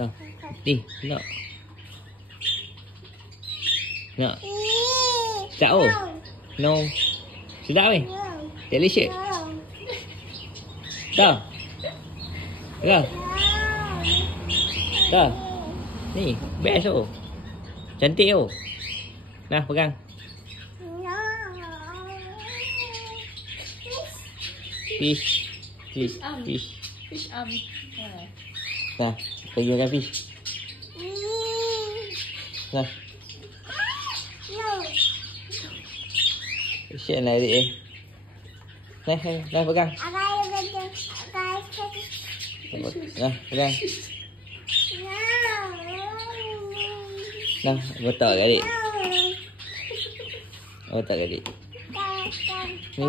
Tuh. Nak. Nak. Tak oh. No. Sedap weh. Delicious. Dah. Dah. Dah. Ni, best tu. Cantik tu. Nah, pegang. Fish. Fish. Fish. Fish arm. Nah, bagi makan fish. Nah. Kesian lah adik eh. Nah, pegang. Nah, pegang. Nah, botak ke adik? Botak ke adik? Ni.